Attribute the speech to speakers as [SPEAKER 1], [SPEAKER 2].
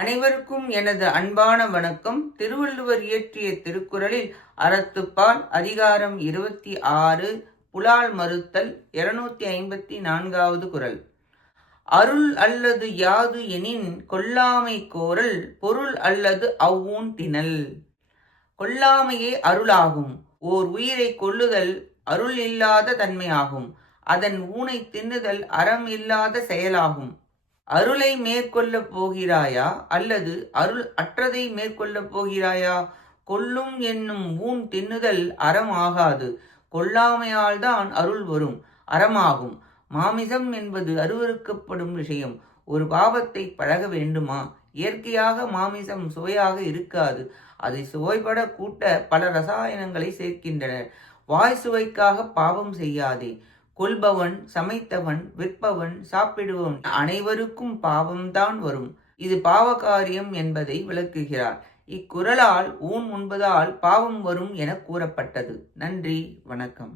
[SPEAKER 1] அனைவருக்கும் எனது அன்பான வணக்கம். திருவள்ளுவர் இயற்றிய திருக்குறளில் அறத்துப்பால் அதிகாரம் இருபத்தி ஆறு புலால் மறுத்தல் இருநூத்தி ஐம்பத்தி நான்காவது குறள் அருள் அல்லது யாது எனின் கொல்லாமை கோரல் பொருள் அல்லது அவ்வூன் திணல். கொல்லாமையே அருளாகும். ஓர் உயிரை கொல்லுதல் அருள் இல்லாத தன்மையாகும். அதன் ஊனை தின்னுதல் அறம் இல்லாத செயலாகும். அருளை மேற்கொள்ளப் போகிறாயா? அல்லது அருள் அற்றதை மேற்கொள்ளப் போகிறாயா? கொல்லும் என்னும் ஊன் தின்னுதல் அறம் ஆகாது. கொல்லாமையால்தான் அருள் வரும் அறமாகும். மாமிசம் என்பது அருவறுக்கப்படும் விஷயம். ஒரு பாவத்தை பழக வேண்டுமா? இயற்கையாக மாமிசம் சுவையாக இருக்காது. அதை சுவைபட கூட்ட பல ரசாயனங்களை சேர்க்கின்றனர். வாய் சுவைக்காக பாவம் செய்யாதே. கொள்பவன் சமைத்தவன் விற்பவன் சாப்பிடுவன் அனைவருக்கும் பாவம்தான் வரும். இது பாவகாரியம் என்பதை விளக்குகிறார். இக்குறளால் ஊன் உண்பதால் பாவம் வரும் என கூறப்பட்டது. நன்றி வணக்கம்.